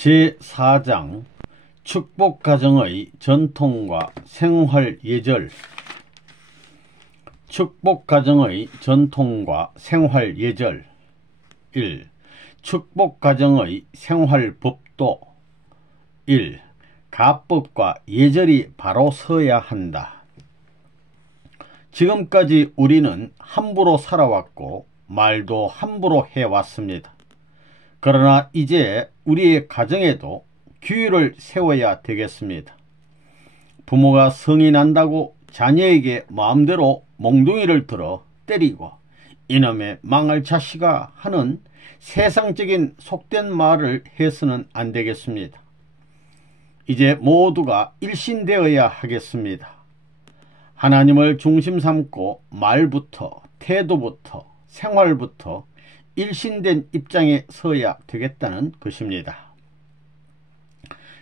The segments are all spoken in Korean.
제4장 축복가정의 전통과 생활 예절. 축복가정의 전통과 생활 예절. 1. 축복가정의 생활법도. 1. 가법과 예절이 바로 서야 한다. 지금까지 우리는 함부로 살아왔고 말도 함부로 해왔습니다. 그러나 이제 우리의 가정에도 규율을 세워야 되겠습니다. 부모가 성이 난다고 자녀에게 마음대로 몽둥이를 들어 때리고 이놈의 망할 자식아 하는 세상적인 속된 말을 해서는 안 되겠습니다. 이제 모두가 일신되어야 하겠습니다. 하나님을 중심 삼고 말부터 태도부터 생활부터 일신된 입장에 서야 되겠다는 것입니다.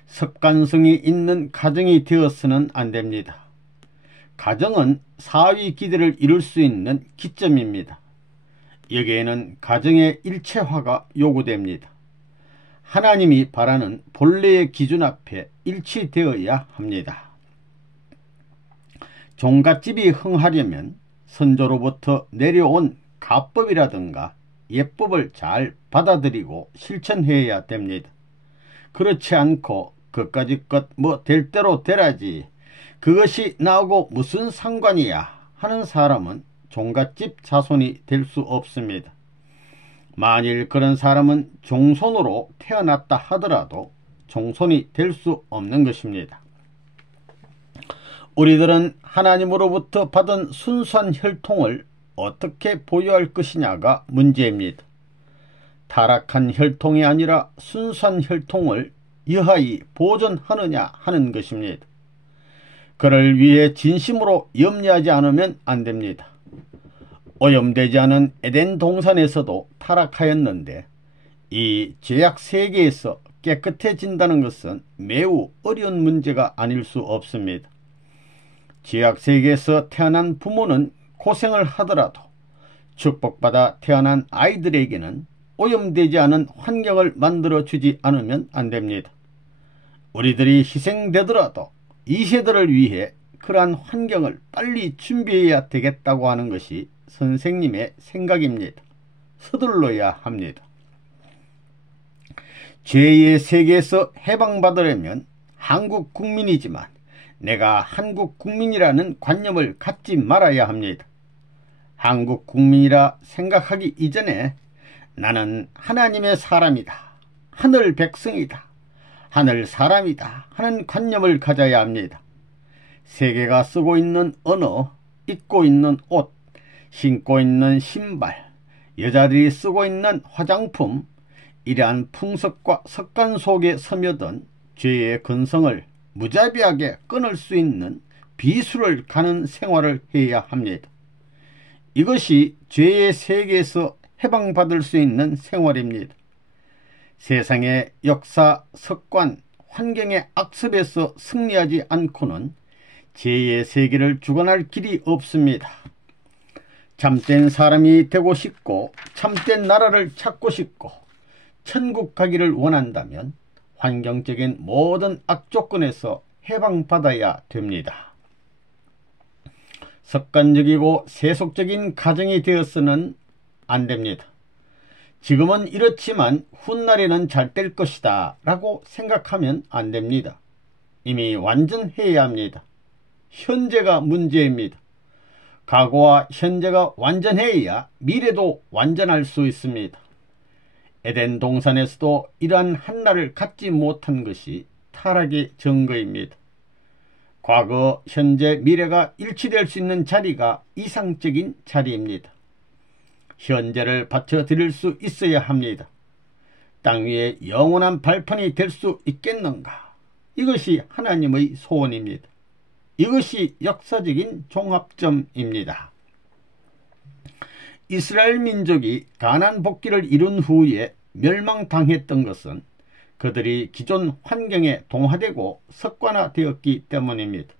습관성이 있는 가정이 되어서는 안 됩니다. 가정은 사위 기대를 이룰 수 있는 기점입니다. 여기에는 가정의 일체화가 요구됩니다. 하나님이 바라는 본래의 기준 앞에 일치되어야 합니다. 종갓집이 흥하려면 선조로부터 내려온 가법이라든가 예법을 잘 받아들이고 실천해야 됩니다. 그렇지 않고 그까짓 것 될 대로 되라지 그것이 나하고 무슨 상관이야 하는 사람은 종갓집 자손이 될 수 없습니다. 만일 그런 사람은 종손으로 태어났다 하더라도 종손이 될 수 없는 것입니다. 우리들은 하나님으로부터 받은 순수한 혈통을 어떻게 보유할 것이냐가 문제입니다. 타락한 혈통이 아니라 순수한 혈통을 여하이 보존하느냐 하는 것입니다. 그를 위해 진심으로 염려하지 않으면 안 됩니다. 오염되지 않은 에덴 동산에서도 타락하였는데 이 죄악 세계에서 깨끗해진다는 것은 매우 어려운 문제가 아닐 수 없습니다. 죄악 세계에서 태어난 부모는 고생을 하더라도 축복받아 태어난 아이들에게는 오염되지 않은 환경을 만들어주지 않으면 안 됩니다. 우리들이 희생되더라도 이 세대를 위해 그러한 환경을 빨리 준비해야 되겠다고 하는 것이 선생님의 생각입니다. 서둘러야 합니다. 죄의 세계에서 해방받으려면 한국 국민이지만 내가 한국 국민이라는 관념을 갖지 말아야 합니다. 한국 국민이라 생각하기 이전에 나는 하나님의 사람이다, 하늘 백성이다, 하늘 사람이다 하는 관념을 가져야 합니다. 세계가 쓰고 있는 언어, 입고 있는 옷, 신고 있는 신발, 여자들이 쓰고 있는 화장품, 이러한 풍습과 습관 속에 스며든 죄의 근성을 무자비하게 끊을 수 있는 비수를 가는 생활을 해야 합니다. 이것이 죄의 세계에서 해방받을 수 있는 생활입니다. 세상의 역사, 습관, 환경의 악습에서 승리하지 않고는 죄의 세계를 주관할 길이 없습니다. 참된 사람이 되고 싶고 참된 나라를 찾고 싶고 천국 가기를 원한다면 환경적인 모든 악조건에서 해방받아야 됩니다. 습관적이고 세속적인 가정이 되어서는 안 됩니다. 지금은 이렇지만 훗날에는 잘 될 것이다 라고 생각하면 안 됩니다. 이미 완전해야 합니다. 현재가 문제입니다. 과거와 현재가 완전해야 미래도 완전할 수 있습니다. 에덴 동산에서도 이러한 한날을 갖지 못한 것이 타락의 증거입니다. 과거, 현재, 미래가 일치될 수 있는 자리가 이상적인 자리입니다. 현재를 받쳐드릴 수 있어야 합니다. 땅 위에 영원한 발판이 될 수 있겠는가? 이것이 하나님의 소원입니다. 이것이 역사적인 종합점입니다. 이스라엘 민족이 가나안 복귀를 이룬 후에 멸망당했던 것은 그들이 기존 환경에 동화되고 습관화되었기 때문입니다.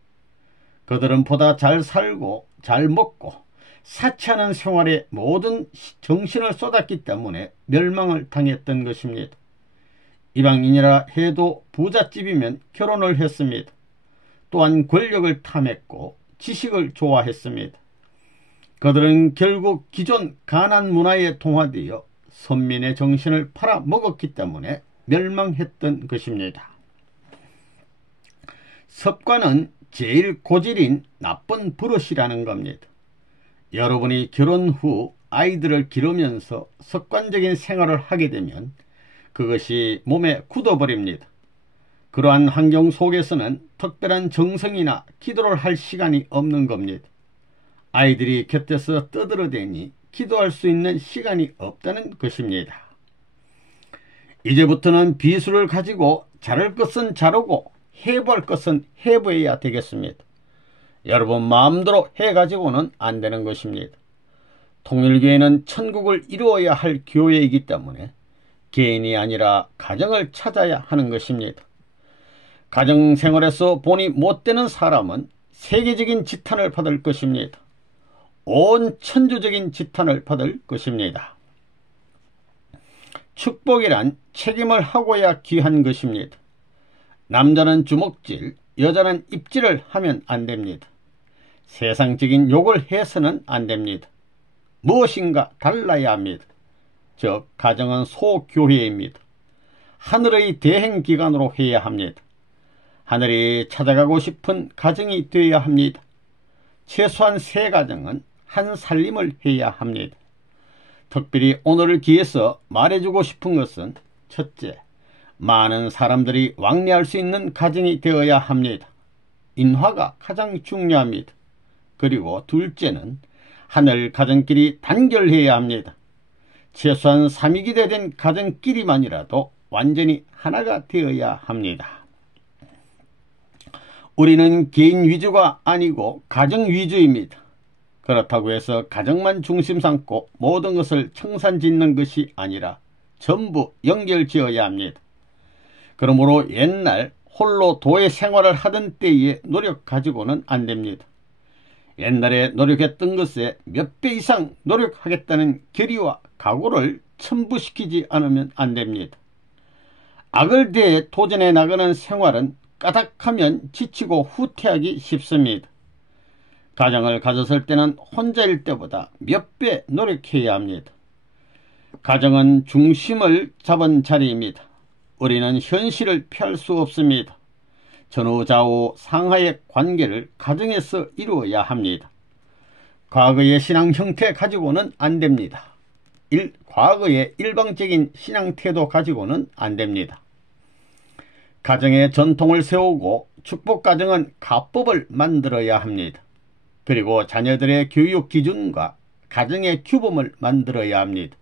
그들은 보다 잘 살고 잘 먹고 사치하는 생활에 모든 정신을 쏟았기 때문에 멸망을 당했던 것입니다. 이방인이라 해도 부잣집이면 결혼을 했습니다. 또한 권력을 탐했고 지식을 좋아했습니다. 그들은 결국 기존 가난 문화에 동화되어 선민의 정신을 팔아먹었기 때문에 멸망했던 것입니다. 습관은 제일 고질인 나쁜 버릇이라는 겁니다. 여러분이 결혼 후 아이들을 기르면서 습관적인 생활을 하게 되면 그것이 몸에 굳어버립니다. 그러한 환경 속에서는 특별한 정성이나 기도를 할 시간이 없는 겁니다. 아이들이 곁에서 떠들어대니 기도할 수 있는 시간이 없다는 것입니다. 이제부터는 비수를 가지고 자를 것은 자르고 해부할 것은 해부해야 되겠습니다. 여러분 마음대로 해가지고는 안 되는 것입니다. 통일교회는 천국을 이루어야 할 교회이기 때문에 개인이 아니라 가정을 찾아야 하는 것입니다. 가정생활에서 본이 못되는 사람은 세계적인 지탄을 받을 것입니다. 온 천주적인 지탄을 받을 것입니다. 축복이란 책임을 하고야 귀한 것입니다. 남자는 주먹질, 여자는 입질을 하면 안 됩니다. 세상적인 욕을 해서는 안 됩니다. 무엇인가 달라야 합니다. 즉 가정은 소교회입니다. 하늘의 대행기관으로 해야 합니다. 하늘이 찾아가고 싶은 가정이 되어야 합니다. 최소한 세 가정은 한 살림을 해야 합니다. 특별히 오늘을 기해서 말해주고 싶은 것은 첫째, 많은 사람들이 왕래할 수 있는 가정이 되어야 합니다. 인화가 가장 중요합니다. 그리고 둘째는 하늘 가정끼리 단결해야 합니다. 최소한 3위기대 된 가정끼리만이라도 완전히 하나가 되어야 합니다. 우리는 개인 위주가 아니고 가정 위주입니다. 그렇다고 해서 가정만 중심 삼고 모든 것을 청산짓는 것이 아니라 전부 연결지어야 합니다. 그러므로 옛날 홀로 도회 생활을 하던 때의 노력 가지고는 안 됩니다. 옛날에 노력했던 것에 몇 배 이상 노력하겠다는 결의와 각오를 첨부시키지 않으면 안 됩니다. 악을 대해 도전해 나가는 생활은 까닥하면 지치고 후퇴하기 쉽습니다. 가정을 가졌을 때는 혼자일 때보다 몇 배 노력해야 합니다. 가정은 중심을 잡은 자리입니다. 우리는 현실을 피할 수 없습니다. 전후좌우 상하의 관계를 가정에서 이루어야 합니다. 과거의 신앙 형태 가지고는 안 됩니다. 과거의 일방적인 신앙 태도 가지고는 안 됩니다. 가정의 전통을 세우고 축복가정은 가법을 만들어야 합니다. 그리고 자녀들의 교육 기준과 가정의 규범을 만들어야 합니다.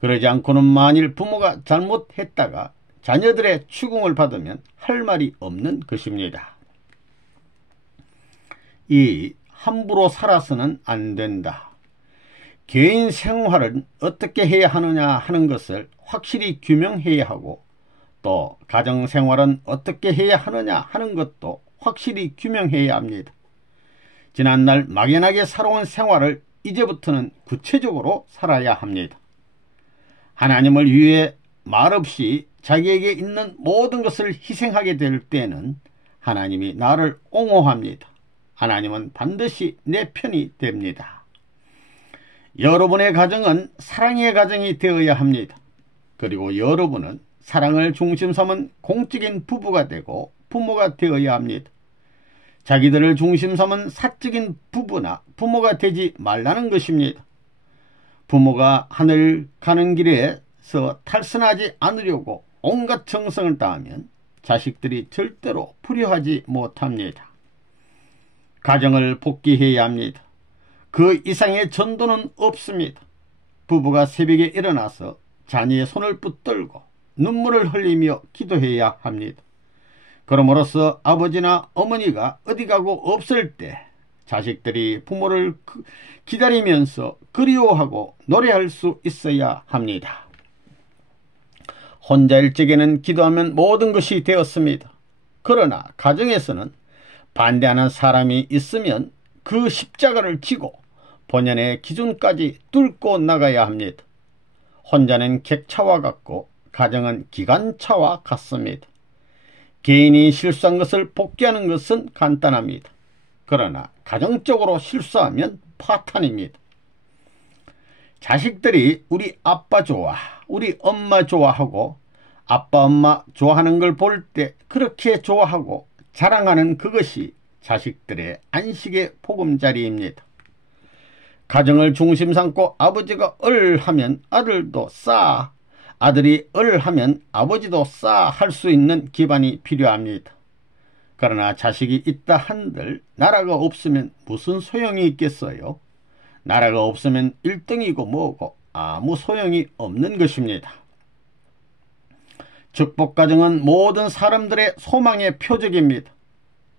그러지 않고는 만일 부모가 잘못했다가 자녀들의 추궁을 받으면 할 말이 없는 것입니다. 함부로 살아서는 안 된다. 개인 생활은 어떻게 해야 하느냐 하는 것을 확실히 규명해야 하고 또 가정생활은 어떻게 해야 하느냐 하는 것도 확실히 규명해야 합니다. 지난날 막연하게 살아온 생활을 이제부터는 구체적으로 살아야 합니다. 하나님을 위해 말없이 자기에게 있는 모든 것을 희생하게 될 때는 하나님이 나를 옹호합니다. 하나님은 반드시 내 편이 됩니다. 여러분의 가정은 사랑의 가정이 되어야 합니다. 그리고 여러분은 사랑을 중심 삼은 공적인 부부가 되고 부모가 되어야 합니다. 자기들을 중심 삼은 사적인 부부나 부모가 되지 말라는 것입니다. 부모가 하늘 가는 길에서 탈선하지 않으려고 온갖 정성을 다하면 자식들이 절대로 불효하지 못합니다. 가정을 복귀해야 합니다. 그 이상의 전도는 없습니다. 부부가 새벽에 일어나서 자녀의 손을 붙들고 눈물을 흘리며 기도해야 합니다. 그럼으로써 아버지나 어머니가 어디 가고 없을 때 자식들이 부모를 기다리면서 그리워하고 노래할 수 있어야 합니다. 혼자일 적에는 기도하면 모든 것이 되었습니다. 그러나 가정에서는 반대하는 사람이 있으면 그 십자가를 지고 본연의 기준까지 뚫고 나가야 합니다. 혼자는 객차와 같고 가정은 기관차와 같습니다. 개인이 실수한 것을 복귀하는 것은 간단합니다. 그러나 가정적으로 실수하면 파탄입니다. 자식들이 우리 아빠 좋아, 우리 엄마 좋아하고 아빠 엄마 좋아하는 걸 볼 때 그렇게 좋아하고 자랑하는 그것이 자식들의 안식의 보금자리입니다. 가정을 중심 삼고 아버지가 을 하면 아들도 싸, 아들이 을 하면 아버지도 싸 할 수 있는 기반이 필요합니다. 그러나 자식이 있다 한들 나라가 없으면 무슨 소용이 있겠어요? 나라가 없으면 1등이고 뭐고 아무 소용이 없는 것입니다. 축복가정은 모든 사람들의 소망의 표적입니다.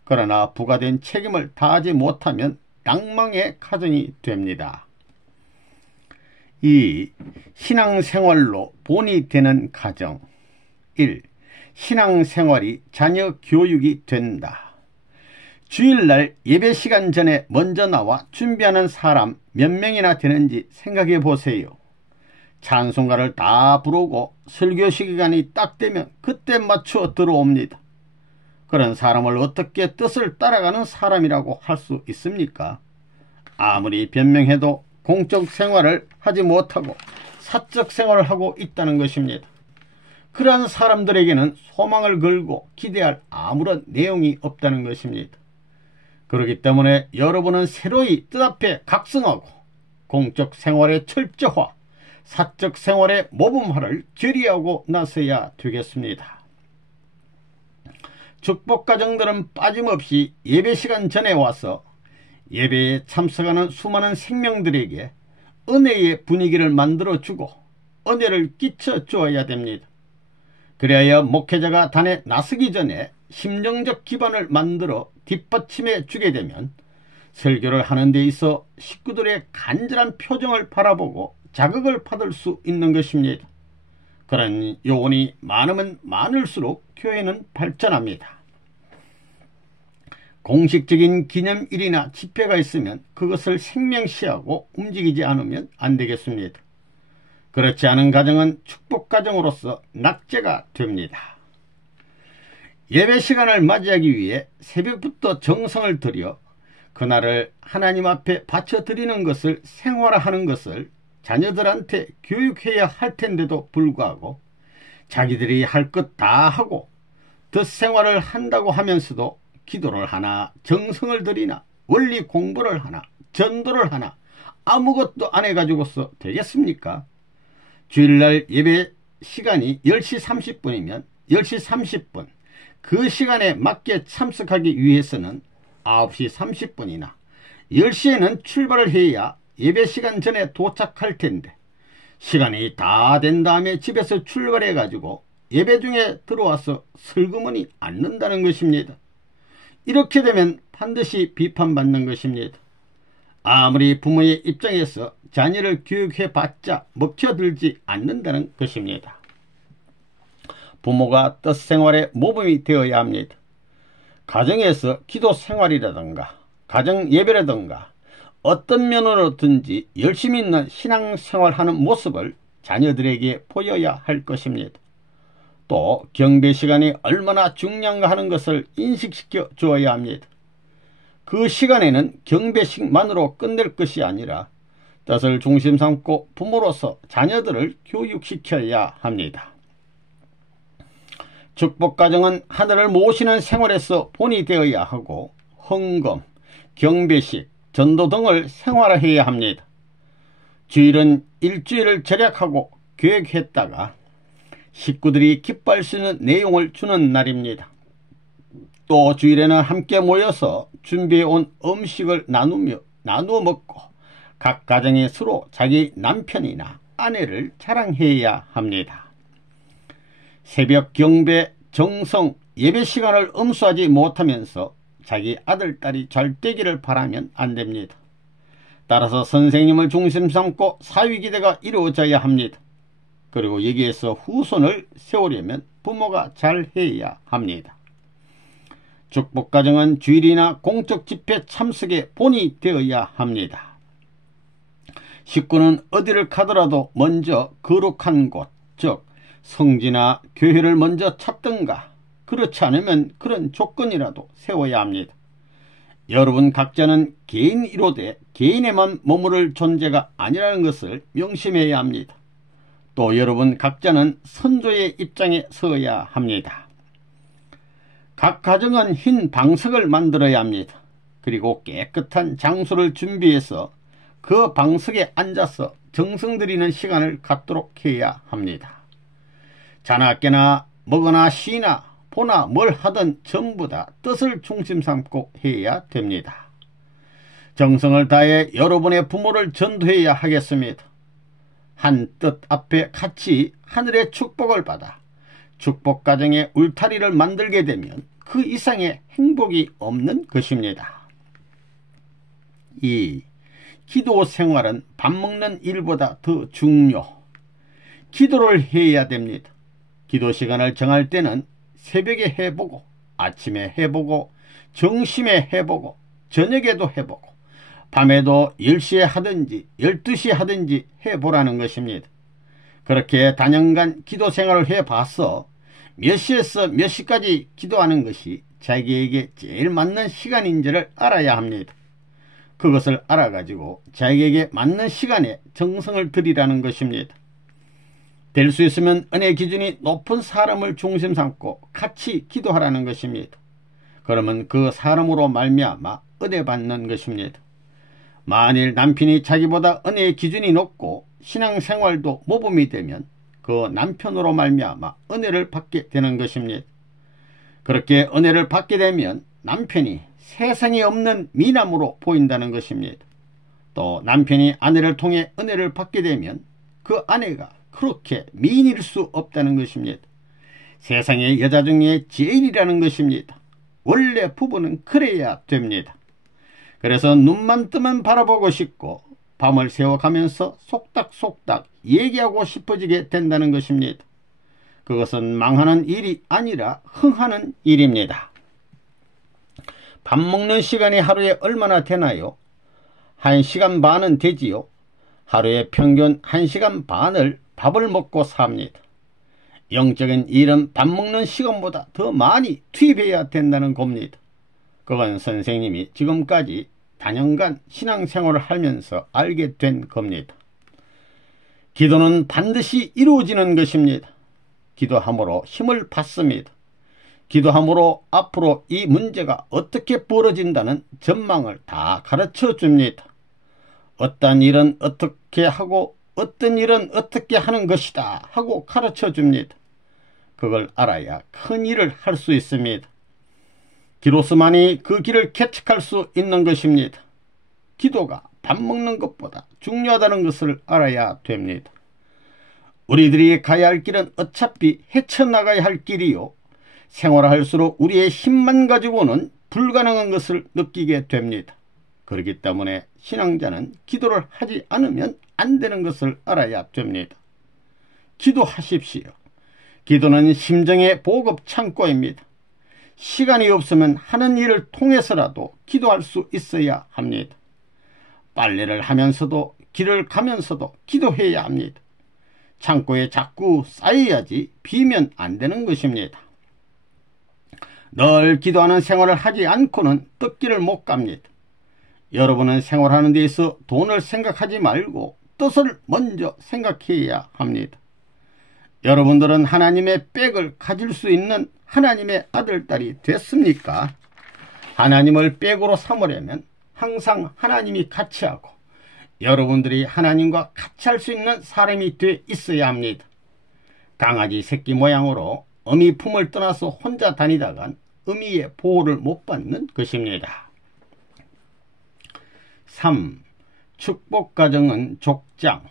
그러나 부과된 책임을 다하지 못하면 낭망의 가정이 됩니다. 2. 신앙생활로 본이 되는 가정. 1. 신앙생활이 자녀 교육이 된다. 주일날 예배시간 전에 먼저 나와 준비하는 사람 몇 명이나 되는지 생각해 보세요. 찬송가를 다 부르고 설교 시간이 딱 되면 그때 맞춰 들어옵니다. 그런 사람을 어떻게 뜻을 따라가는 사람이라고 할 수 있습니까? 아무리 변명해도 공적 생활을 하지 못하고 사적 생활을 하고 있다는 것입니다. 그러한 사람들에게는 소망을 걸고 기대할 아무런 내용이 없다는 것입니다. 그렇기 때문에 여러분은 새로이 뜻앞에 각성하고 공적 생활의 철저화, 사적 생활의 모범화를 결의하고 나서야 되겠습니다. 축복가정들은 빠짐없이 예배시간 전에 와서 예배에 참석하는 수많은 생명들에게 은혜의 분위기를 만들어주고 은혜를 끼쳐주어야 됩니다. 그래야 목회자가 단에 나서기 전에 심정적 기반을 만들어 뒷받침해 주게 되면 설교를 하는 데 있어 식구들의 간절한 표정을 바라보고 자극을 받을 수 있는 것입니다. 그런 요원이 많으면 많을수록 교회는 발전합니다. 공식적인 기념일이나 집회가 있으면 그것을 생명시하고 움직이지 않으면 안 되겠습니다. 그렇지 않은 가정은 축복가정으로서 낙제가 됩니다. 예배 시간을 맞이하기 위해 새벽부터 정성을 들여 그날을 하나님 앞에 바쳐드리는 것을 생활화하는 것을 자녀들한테 교육해야 할 텐데도 불구하고 자기들이 할 것 다 하고 덧생활을 한다고 하면서도 기도를 하나, 정성을 들이나, 원리 공부를 하나, 전도를 하나 아무것도 안 해가지고서 되겠습니까? 주일날 예배 시간이 10시 30분이면 10시 30분 그 시간에 맞게 참석하기 위해서는 9시 30분이나 10시에는 출발을 해야 예배 시간 전에 도착할 텐데 시간이 다 된 다음에 집에서 출발해 가지고 예배 중에 들어와서 슬그머니 앉는다는 것입니다. 이렇게 되면 반드시 비판받는 것입니다. 아무리 부모의 입장에서 자녀를 교육해 봤자 먹혀들지 않는다는 것입니다. 부모가 뜻생활의 모범이 되어야 합니다. 가정에서 기도 생활이라든가 가정 예배라든가 어떤 면으로든지 열심히 있는 신앙생활하는 모습을 자녀들에게 보여야 할 것입니다. 또 경배 시간이 얼마나 중요한가 하는 것을 인식시켜 주어야 합니다. 그 시간에는 경배식만으로 끝낼 것이 아니라 뜻을 중심 삼고 부모로서 자녀들을 교육시켜야 합니다. 축복가정은 하늘을 모시는 생활에서 본이 되어야 하고 헌금, 경배식, 전도 등을 생활화해야 합니다. 주일은 일주일을 절약하고 계획했다가 식구들이 기뻐할 수 있는 내용을 주는 날입니다. 또 주일에는 함께 모여서 준비해온 음식을 나누어 먹고 각 가정에 서로 자기 남편이나 아내를 자랑해야 합니다. 새벽 경배, 정성, 예배 시간을 엄수하지 못하면서 자기 아들, 딸이 잘 되기를 바라면 안 됩니다. 따라서 선생님을 중심 삼고 사위기대가 이루어져야 합니다. 그리고 여기에서 후손을 세우려면 부모가 잘해야 합니다. 축복가정은 주일이나 공적 집회 참석에 본이 되어야 합니다. 식구는 어디를 가더라도 먼저 거룩한 곳, 즉 성지나 교회를 먼저 찾든가, 그렇지 않으면 그런 조건이라도 세워야 합니다. 여러분 각자는 개인이로 돼 개인에만 머무를 존재가 아니라는 것을 명심해야 합니다. 또 여러분 각자는 선조의 입장에 서야 합니다. 각 가정은 흰 방석을 만들어야 합니다. 그리고 깨끗한 장소를 준비해서 그 방석에 앉아서 정성 들이는 시간을 갖도록 해야 합니다. 자나 깨나 먹거나 쉬나 보나 뭘 하든 전부 다 뜻을 중심 삼고 해야 됩니다. 정성을 다해 여러분의 부모를 전도해야 하겠습니다. 한 뜻 앞에 같이 하늘의 축복을 받아 축복 가정의 울타리를 만들게 되면 그 이상의 행복이 없는 것입니다. 2. 기도 생활은 밥 먹는 일보다 더 중요. 기도를 해야 됩니다. 기도 시간을 정할 때는 새벽에 해보고, 아침에 해보고, 점심에 해보고, 저녁에도 해보고, 밤에도 10시에 하든지 12시에 하든지 해보라는 것입니다. 그렇게 단연간 기도 생활을 해봐서 몇 시에서 몇 시까지 기도하는 것이 자기에게 제일 맞는 시간인지를 알아야 합니다. 그것을 알아가지고 자기에게 맞는 시간에 정성을 들이라는 것입니다. 될 수 있으면 은혜 기준이 높은 사람을 중심 삼고 같이 기도하라는 것입니다. 그러면 그 사람으로 말미암아 은혜 받는 것입니다. 만일 남편이 자기보다 은혜의 기준이 높고 신앙생활도 모범이 되면 그 남편으로 말미암아 은혜를 받게 되는 것입니다. 그렇게 은혜를 받게 되면 남편이 세상에 없는 미남으로 보인다는 것입니다. 또 남편이 아내를 통해 은혜를 받게 되면 그 아내가 그렇게 미인일 수 없다는 것입니다. 세상의 여자 중에 제일이라는 것입니다. 원래 부부는 그래야 됩니다. 그래서 눈만 뜨면 바라보고 싶고 밤을 새워가면서 속닥속닥 얘기하고 싶어지게 된다는 것입니다. 그것은 망하는 일이 아니라 흥하는 일입니다. 밥 먹는 시간이 하루에 얼마나 되나요? 1시간 반은 되지요. 하루에 평균 1시간 반을 밥을 먹고 삽니다. 영적인 일은 밥 먹는 시간보다 더 많이 투입해야 된다는 겁니다. 그건 선생님이 지금까지 단연간 신앙생활을 하면서 알게 된 겁니다. 기도는 반드시 이루어지는 것입니다. 기도함으로 힘을 받습니다. 기도함으로 앞으로 이 문제가 어떻게 벌어진다는 전망을 다 가르쳐 줍니다. 어떤 일은 어떻게 하고 어떤 일은 어떻게 하는 것이다 하고 가르쳐 줍니다. 그걸 알아야 큰 일을 할 수 있습니다. 기도서만이 그 길을 개척할 수 있는 것입니다. 기도가 밥 먹는 것보다 중요하다는 것을 알아야 됩니다. 우리들이 가야 할 길은 어차피 헤쳐나가야 할 길이요. 생활할수록 우리의 힘만 가지고는 불가능한 것을 느끼게 됩니다. 그렇기 때문에 신앙자는 기도를 하지 않으면 안 되는 것을 알아야 됩니다. 기도하십시오. 기도는 심정의 보급 창고입니다. 시간이 없으면 하는 일을 통해서라도 기도할 수 있어야 합니다. 빨래를 하면서도 길을 가면서도 기도해야 합니다. 창고에 자꾸 쌓여야지 비면 안 되는 것입니다. 늘 기도하는 생활을 하지 않고는 뜻길을 못 갑니다. 여러분은 생활하는 데에서 돈을 생각하지 말고 뜻을 먼저 생각해야 합니다. 여러분들은 하나님의 백을 가질 수 있는 하나님의 아들딸이 됐습니까? 하나님을 백으로 삼으려면 항상 하나님이 같이 하고 여러분들이 하나님과 같이 할 수 있는 사람이 돼 있어야 합니다. 강아지 새끼 모양으로 어미 품을 떠나서 혼자 다니다간 어미의 보호를 못 받는 것입니다. 3. 축복가정은 족장.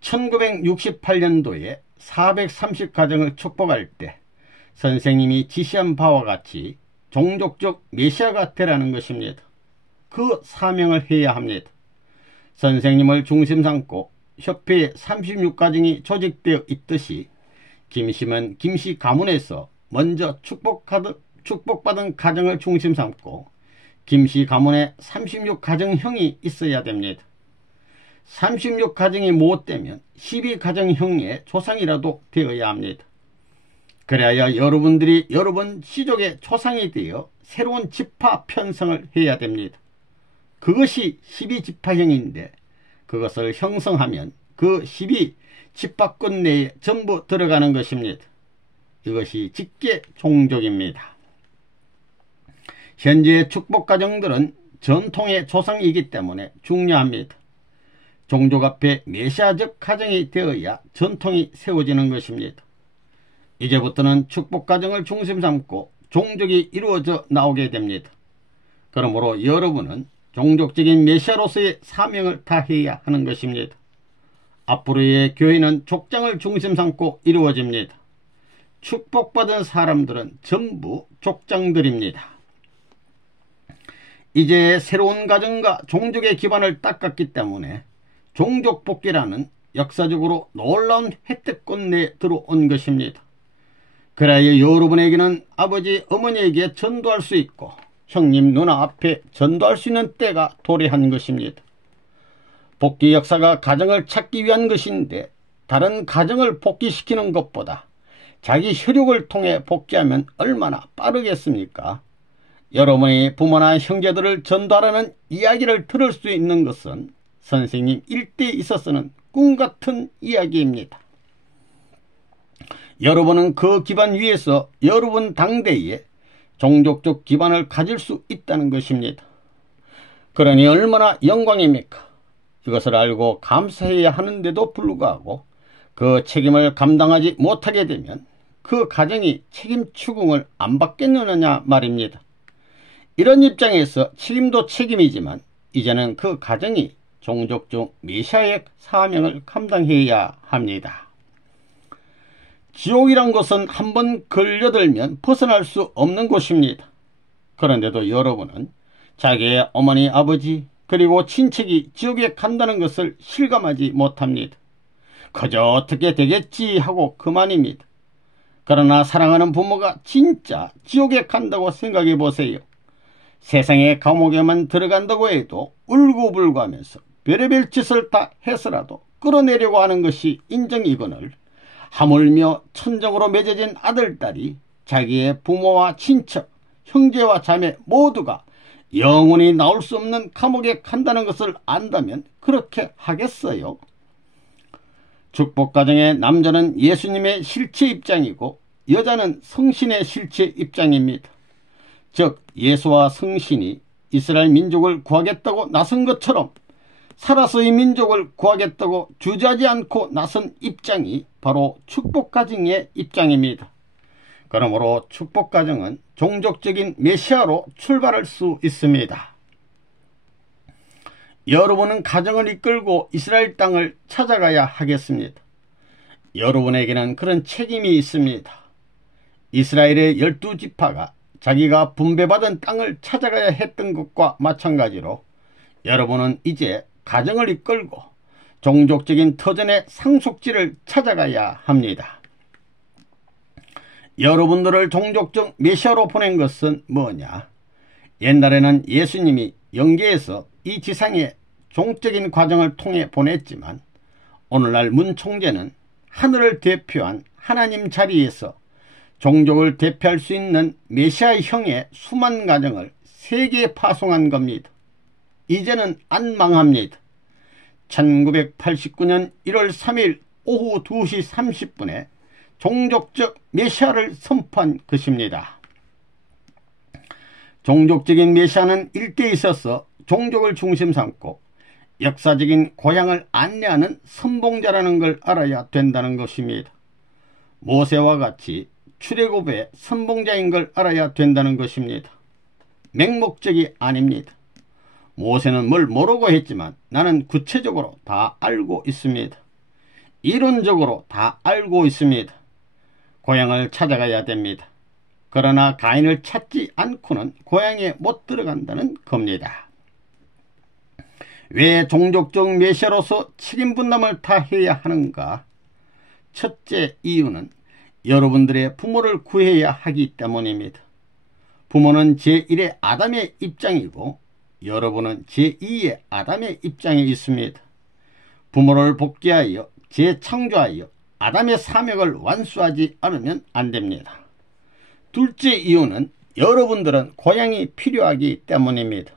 1968년도에 430가정을 축복할 때 선생님이 지시한 바와 같이 종족적 메시아가 되라는 것입니다. 그 사명을 해야 합니다. 선생님을 중심 삼고 협회에 36가정이 조직되어 있듯이 김씨는 김씨 가문에서 먼저 축복받은 가정을 중심 삼고 김씨 가문에 36가정형이 있어야 됩니다. 36가정이 못되면 12가정형의 조상이라도 되어야 합니다. 그래야 여러분들이 여러분 시족의 조상이 되어 새로운 지파 편성을 해야 됩니다. 그것이 12지파형인데 그것을 형성하면 그 12지파권 내에 전부 들어가는 것입니다. 이것이 직계 종족입니다. 현재의 축복가정들은 전통의 조상이기 때문에 중요합니다. 종족 앞에 메시아적 가정이 되어야 전통이 세워지는 것입니다. 이제부터는 축복가정을 중심 삼고 종족이 이루어져 나오게 됩니다. 그러므로 여러분은 종족적인 메시아로서의 사명을 다해야 하는 것입니다. 앞으로의 교회는 족장을 중심 삼고 이루어집니다. 축복받은 사람들은 전부 족장들입니다. 이제 새로운 가정과 종족의 기반을 닦았기 때문에 종족복귀라는 역사적으로 놀라운 혜택권 내에 들어온 것입니다. 그래야 여러분에게는 아버지, 어머니에게 전도할 수 있고 형님, 누나 앞에 전도할 수 있는 때가 도래한 것입니다. 복귀 역사가 가정을 찾기 위한 것인데 다른 가정을 복귀시키는 것보다 자기 혈육을 통해 복귀하면 얼마나 빠르겠습니까? 여러분의 부모나 형제들을 전도하라는 이야기를 들을 수 있는 것은 선생님 일대에 있어서는 꿈같은 이야기입니다. 여러분은 그 기반 위에서 여러분 당대에 종족적 기반을 가질 수 있다는 것입니다. 그러니 얼마나 영광입니까? 이것을 알고 감사해야 하는데도 불구하고 그 책임을 감당하지 못하게 되면 그 가정이 책임 추궁을 안 받겠느냐 말입니다. 이런 입장에서 책임도 책임이지만 이제는 그 가정이 종족적 메시아의 사명을 감당해야 합니다. 지옥이란 것은 한번 걸려들면 벗어날 수 없는 곳입니다. 그런데도 여러분은 자기의 어머니, 아버지 그리고 친척이 지옥에 간다는 것을 실감하지 못합니다. 그저 어떻게 되겠지 하고 그만입니다. 그러나 사랑하는 부모가 진짜 지옥에 간다고 생각해 보세요. 세상의 감옥에만 들어간다고 해도 울고불고 하면서 별의별 짓을 다 해서라도 끌어내려고 하는 것이 인정이거늘 하물며 천정으로 맺어진 아들딸이 자기의 부모와 친척, 형제와 자매 모두가 영원히 나올 수 없는 감옥에 간다는 것을 안다면 그렇게 하겠어요? 축복가정의 남자는 예수님의 실체 입장이고 여자는 성신의 실체 입장입니다. 즉 예수와 성신이 이스라엘 민족을 구하겠다고 나선 것처럼 살아서 이 민족을 구하겠다고 주저하지 않고 나선 입장이 바로 축복가정의 입장입니다. 그러므로 축복가정은 종족적인 메시아로 출발할 수 있습니다. 여러분은 가정을 이끌고 이스라엘 땅을 찾아가야 하겠습니다. 여러분에게는 그런 책임이 있습니다. 이스라엘의 12지파가 자기가 분배받은 땅을 찾아가야 했던 것과 마찬가지로 여러분은 이제 가정을 이끌고 종족적인 터전의 상속지를 찾아가야 합니다. 여러분들을 종족적 메시아로 보낸 것은 뭐냐? 옛날에는 예수님이 영계에서 이 지상에 종적인 과정을 통해 보냈지만 오늘날 문 총재는 하늘을 대표한 하나님 자리에서 종족을 대표할 수 있는 메시아형의 수만 가정을 세계에 파송한 겁니다. 이제는 안 망합니다. 1989년 1월 3일 오후 2시 30분에 종족적 메시아를 선포한 것입니다. 종족적인 메시아는 일대에 있어서 종족을 중심 삼고 역사적인 고향을 안내하는 선봉자라는 걸 알아야 된다는 것입니다. 모세와 같이 출애굽의 선봉자인 걸 알아야 된다는 것입니다. 맹목적이 아닙니다. 모세는 뭘 모르고 했지만 나는 구체적으로 다 알고 있습니다. 이론적으로 다 알고 있습니다. 고향을 찾아가야 됩니다. 그러나 가인을 찾지 않고는 고향에 못 들어간다는 겁니다. 왜 종족적 메시아로서 책임 분담을 다 해야 하는가? 첫째 이유는 여러분들의 부모를 구해야 하기 때문입니다. 부모는 제1의 아담의 입장이고 여러분은 제2의 아담의 입장에 있습니다. 부모를 복귀하여 재창조하여 아담의 사명을 완수하지 않으면 안됩니다. 둘째 이유는 여러분들은 고향이 필요하기 때문입니다.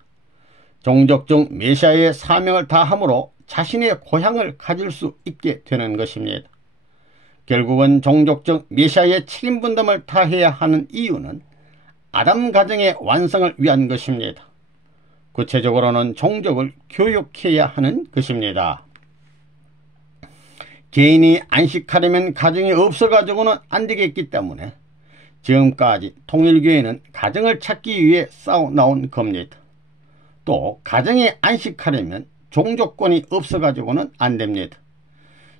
종족적 메시아의 사명을 다함으로 자신의 고향을 가질 수 있게 되는 것입니다. 결국은 종족적 메시아의 책임 분담을 다해야 하는 이유는 아담 가정의 완성을 위한 것입니다. 구체적으로는 종족을 교육해야 하는 것입니다. 개인이 안식하려면 가정이 없어가지고는 안 되겠기 때문에 지금까지 통일교회는 가정을 찾기 위해 싸워나온 겁니다. 또 가정에 안식하려면 종족권이 없어가지고는 안 됩니다.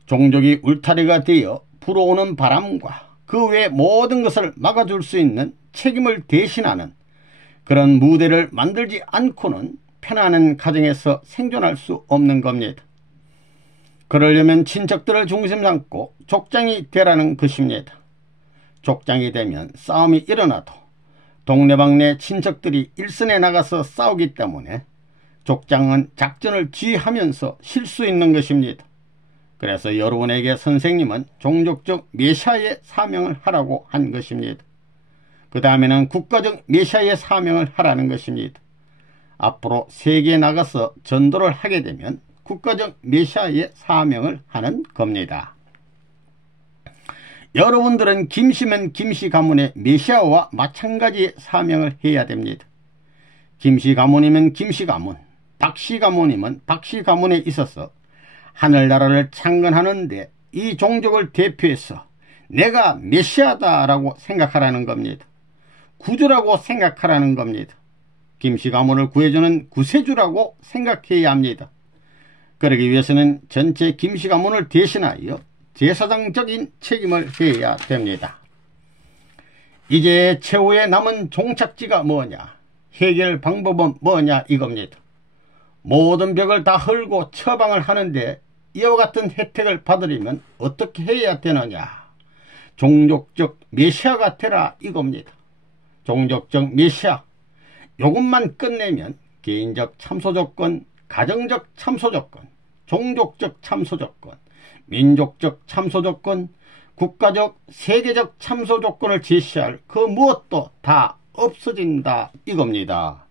종족이 울타리가 되어 불어오는 바람과 그 외 모든 것을 막아줄 수 있는 책임을 대신하는 그런 무대를 만들지 않고는 편안한 가정에서 생존할 수 없는 겁니다. 그러려면 친척들을 중심 삼고 족장이 되라는 것입니다. 족장이 되면 싸움이 일어나도 동네방네 친척들이 일선에 나가서 싸우기 때문에 족장은 작전을 지휘하면서 쉴 수 있는 것입니다. 그래서 여러분에게 선생님은 종족적 메시아의 사명을 하라고 한 것입니다. 그 다음에는 국가적 메시아의 사명을 하라는 것입니다. 앞으로 세계에 나가서 전도를 하게 되면 국가적 메시아의 사명을 하는 겁니다. 여러분들은 김씨면 김씨 가문의 메시아와 마찬가지의 사명을 해야 됩니다. 김씨 가문이면 김씨 가문, 박씨 가문이면 박씨 가문에 있어서 하늘나라를 창건하는데 이 종족을 대표해서 내가 메시아다라고 생각하라는 겁니다. 구주라고 생각하라는 겁니다. 김씨 가문을 구해주는 구세주라고 생각해야 합니다. 그러기 위해서는 전체 김씨 가문을 대신하여 제사장적인 책임을 해야 됩니다. 이제 최후에 남은 종착지가 뭐냐, 해결 방법은 뭐냐 이겁니다. 모든 벽을 다 헐고 처방을 하는데 이와 같은 혜택을 받으려면 어떻게 해야 되느냐, 종족적 메시아가 되라 이겁니다. 종족적 메시아, 요것만 끝내면 개인적 참소조건, 가정적 참소조건, 종족적 참소조건, 민족적 참소조건, 국가적, 세계적 참소조건을 제시할 그 무엇도 다 없어진다 이겁니다.